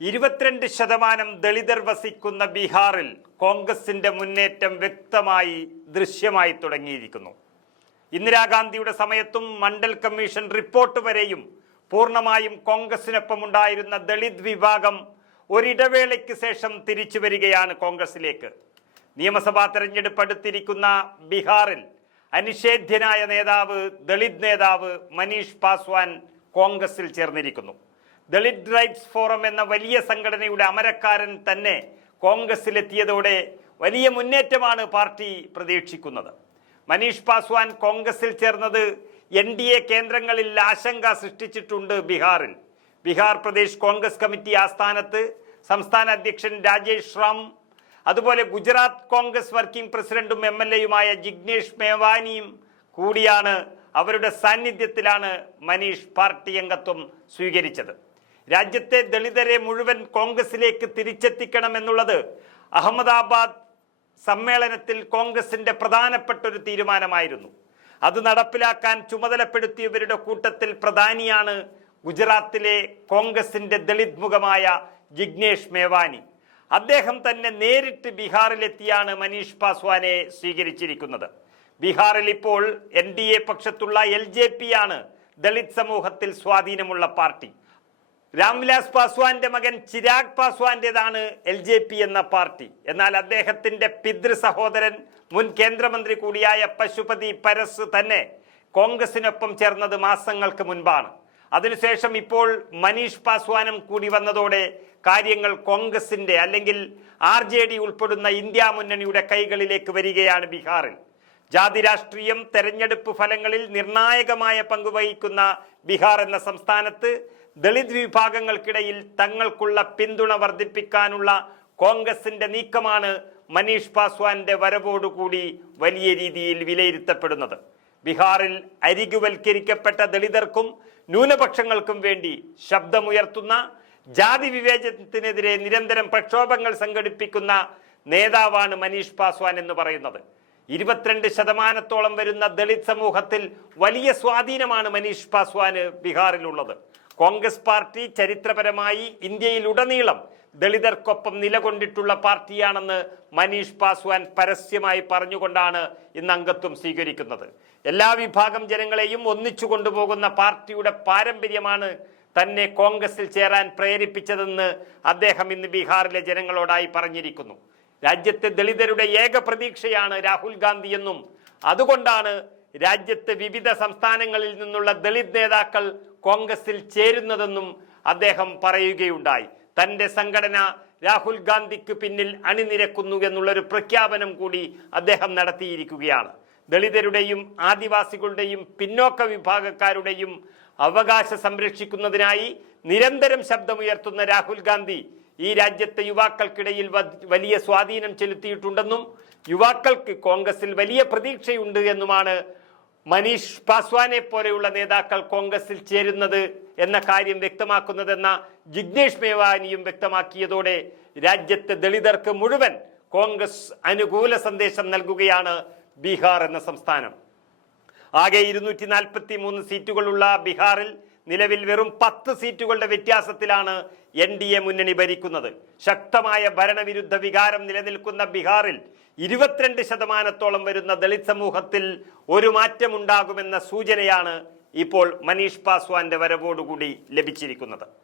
22% ദളിതർ വസിക്കുന്ന ബീഹാറിൽ കോൺഗ്രസിന്റെ മുന്നേറ്റം വ്യക്തമായി ദൃശ്യമായി തുടങ്ങിയിരിക്കുന്നു. ഇന്ദിരാഗാന്ധിയുടെ സമയത്തും മണ്ഡൽ കമ്മീഷൻ റിപ്പോർട്ട് വരെയും പൂർണ്ണമായും കോൺഗ്രസിനൊപ്പം ഉണ്ടായിരുന്ന ദളിത് വിഭാഗം ഒരിടവേളയ്ക്ക് ശേഷം തിരിച്ചു വരികയാണ് കോൺഗ്രസിലേക്ക്. നിയമസഭാ തെരഞ്ഞെടുപ്പ് അടുത്തിരിക്കുന്ന ബീഹാറിൽ അനിഷേധ്യനായ നേതാവ്, ദളിത് നേതാവ് മനീഷ് പാസ്വാൻ കോൺഗ്രസിൽ ചേർന്നിരിക്കുന്നു. ദളിത് റൈറ്റ്സ് ഫോറം എന്ന വലിയ സംഘടനയുടെ അമരക്കാരൻ തന്നെ കോൺഗ്രസിലെത്തിയതോടെ വലിയ മുന്നേറ്റമാണ് പാർട്ടി പ്രതീക്ഷിക്കുന്നത്. മനീഷ് പാസ്വാൻ കോൺഗ്രസിൽ ചേർന്നത് NDA കേന്ദ്രങ്ങളിൽ ആശങ്ക സൃഷ്ടിച്ചിട്ടുണ്ട്. ബീഹാർ പ്രദേശ് കോൺഗ്രസ് കമ്മിറ്റി ആസ്ഥാനത്ത് സംസ്ഥാന അധ്യക്ഷൻ രാജേഷ് റാം, അതുപോലെ ഗുജറാത്ത് കോൺഗ്രസ് വർക്കിംഗ് പ്രസിഡന്റും MLA ജിഗ്നേഷ് മേവാനിയും കൂടിയാണ്. അവരുടെ സാന്നിധ്യത്തിലാണ് മനീഷ് പാർട്ടി അംഗത്വം സ്വീകരിച്ചത്. രാജ്യത്തെ ദളിതരെ മുഴുവൻ കോൺഗ്രസിലേക്ക് തിരിച്ചെത്തിക്കണമെന്നുള്ളത് അഹമ്മദാബാദ് സമ്മേളനത്തിൽ കോൺഗ്രസിന്റെ പ്രധാനപ്പെട്ട ഒരു തീരുമാനമായിരുന്നു. അത് നടപ്പിലാക്കാൻ ചുമതലപ്പെടുത്തിയവരുടെ കൂട്ടത്തിൽ പ്രധാനിയാണ് ഗുജറാത്തിലെ കോൺഗ്രസിന്റെ ദളിത് മുഖമായ ജിഗ്നേഷ് മേവാനി. അദ്ദേഹം തന്നെ നേരിട്ട് ബീഹാറിലെത്തിയാണ് മനീഷ് പാസ്വാനെ സ്വീകരിച്ചിരിക്കുന്നത്. ബീഹാറിൽ ഇപ്പോൾ NDA പക്ഷത്തുള്ള LJP ആണ് ദളിത് സമൂഹത്തിൽ സ്വാധീനമുള്ള പാർട്ടി. രാംവിലാസ് പാസ്വാന്റെ മകൻ ചിരാഗ് പാസ്വാന്റേതാണ് LJP എന്ന പാർട്ടി. എന്നാൽ അദ്ദേഹത്തിന്റെ പിതൃ സഹോദരൻ മുൻ കേന്ദ്രമന്ത്രി കൂടിയായ പശുപതി പരസ് തന്നെ കോൺഗ്രസിനൊപ്പം ചേർന്നത് മാസങ്ങൾക്ക് മുൻപാണ്. അതിനുശേഷം ഇപ്പോൾ മനീഷ് പാസ്വാനും കൂടി വന്നതോടെ കാര്യങ്ങൾ കോൺഗ്രസിന്റെ അല്ലെങ്കിൽ RJD ഉൾപ്പെടുന്ന ഇന്ത്യ മുന്നണിയുടെ കൈകളിലേക്ക് വരികയാണ്. ബീഹാറിൽ ജാതി രാഷ്ട്രീയം തെരഞ്ഞെടുപ്പ് ഫലങ്ങളിൽ നിർണായകമായ പങ്കുവഹിക്കുന്ന ബീഹാർ എന്ന സംസ്ഥാനത്ത് ദളിത് വിഭാഗങ്ങൾക്കിടയിൽ തങ്ങൾക്കുള്ള പിന്തുണ വർദ്ധിപ്പിക്കാനുള്ള കോൺഗ്രസിന്റെ നീക്കമാണ് മനീഷ് പാസ്വാന്റെ വരവോടുകൂടി വലിയ രീതിയിൽ വിലയിരുത്തപ്പെടുന്നത്. ബീഹാറിൽ അരികുവൽക്കരിക്കപ്പെട്ട ദളിതർക്കും ന്യൂനപക്ഷങ്ങൾക്കും വേണ്ടി ശബ്ദമുയർത്തുന്ന, ജാതി വിവേചനത്തിനെതിരെ നിരന്തരം പ്രക്ഷോഭങ്ങൾ സംഘടിപ്പിക്കുന്ന നേതാവാണ് മനീഷ് പാസ്വാൻ എന്ന് പറയുന്നത്. 22% വരുന്ന ദളിത് സമൂഹത്തിൽ വലിയ സ്വാധീനമാണ് മനീഷ് പാസ്വാന് ബീഹാറിലുള്ളത്. കോൺഗ്രസ് പാർട്ടി ചരിത്രപരമായി ഇന്ത്യയിലുടനീളം ദളിതർക്കൊപ്പം നിലകൊണ്ടിട്ടുള്ള പാർട്ടിയാണെന്ന് മനീഷ് പാസ്വാൻ പരസ്യമായി പറഞ്ഞുകൊണ്ടാണ് ഇന്ന് അംഗത്വം സ്വീകരിക്കുന്നത്. എല്ലാ വിഭാഗം ജനങ്ങളെയും ഒന്നിച്ചു കൊണ്ടുപോകുന്ന പാർട്ടിയുടെ പാരമ്പര്യമാണ് തന്നെ കോൺഗ്രസിൽ ചേരാൻ പ്രേരിപ്പിച്ചതെന്ന് അദ്ദേഹം ഇന്ന് ബീഹാറിലെ ജനങ്ങളോടായി പറഞ്ഞിരിക്കുന്നു. രാജ്യത്തെ ദളിതരുടെ ഏക പ്രതീക്ഷയാണ് രാഹുൽ ഗാന്ധി എന്നും അതുകൊണ്ടാണ് രാജ്യത്തെ വിവിധ സംസ്ഥാനങ്ങളിൽ നിന്നുള്ള ദളിത് നേതാക്കൾ കോൺഗ്രസിൽ ചേരുന്നതെന്നും അദ്ദേഹം പറയുകയുണ്ടായി. തന്റെ സംഘടന രാഹുൽ ഗാന്ധിക്ക് പിന്നിൽ അണിനിരക്കുന്നു എന്നുള്ളൊരു പ്രഖ്യാപനം കൂടി അദ്ദേഹം നടത്തിയിരിക്കുകയാണ്. ദളിതരുടെയും ആദിവാസികളുടെയും പിന്നോക്ക വിഭാഗക്കാരുടെയും അവകാശം സംരക്ഷിക്കുന്നതിനായി നിരന്തരം ശബ്ദമുയർത്തുന്ന രാഹുൽ ഗാന്ധി ഈ രാജ്യത്തെ യുവാക്കൾക്കിടയിൽ വലിയ സ്വാധീനം ചെലുത്തിയിട്ടുണ്ടെന്നും യുവാക്കൾക്ക് കോൺഗ്രസിൽ വലിയ പ്രതീക്ഷയുണ്ട് എന്നുമാണ് മനീഷ് പാസ്വാനെ പോലെയുള്ള നേതാക്കൾ കോൺഗ്രസിൽ ചേരുന്നത് എന്ന കാര്യം വ്യക്തമാക്കുന്നതെന്ന ജിഗ്നേഷ് മേവാനിയും വ്യക്തമാക്കിയതോടെ രാജ്യത്തെ ദളിതർക്ക് മുഴുവൻ കോൺഗ്രസ് അനുകൂല സന്ദേശം നൽകുകയാണ് ബീഹാർ എന്ന സംസ്ഥാനം. ആകെ 243 സീറ്റുകളുള്ള ബീഹാറിൽ നിലവിൽ വെറും 10 സീറ്റുകളുടെ വ്യത്യാസത്തിലാണ് NDA മുന്നണി ഭരിക്കുന്നത്. ശക്തമായ ഭരണവിരുദ്ധ വികാരം നിലനിൽക്കുന്ന ബീഹാറിൽ 22% വരുന്ന ദളിത് സമൂഹത്തിൽ ഒരു മാറ്റമുണ്ടാകുമെന്ന സൂചനയാണ് ഇപ്പോൾ മനീഷ് പാസ്വാന്റെ വരവോടുകൂടി ലഭിച്ചിരിക്കുന്നത്.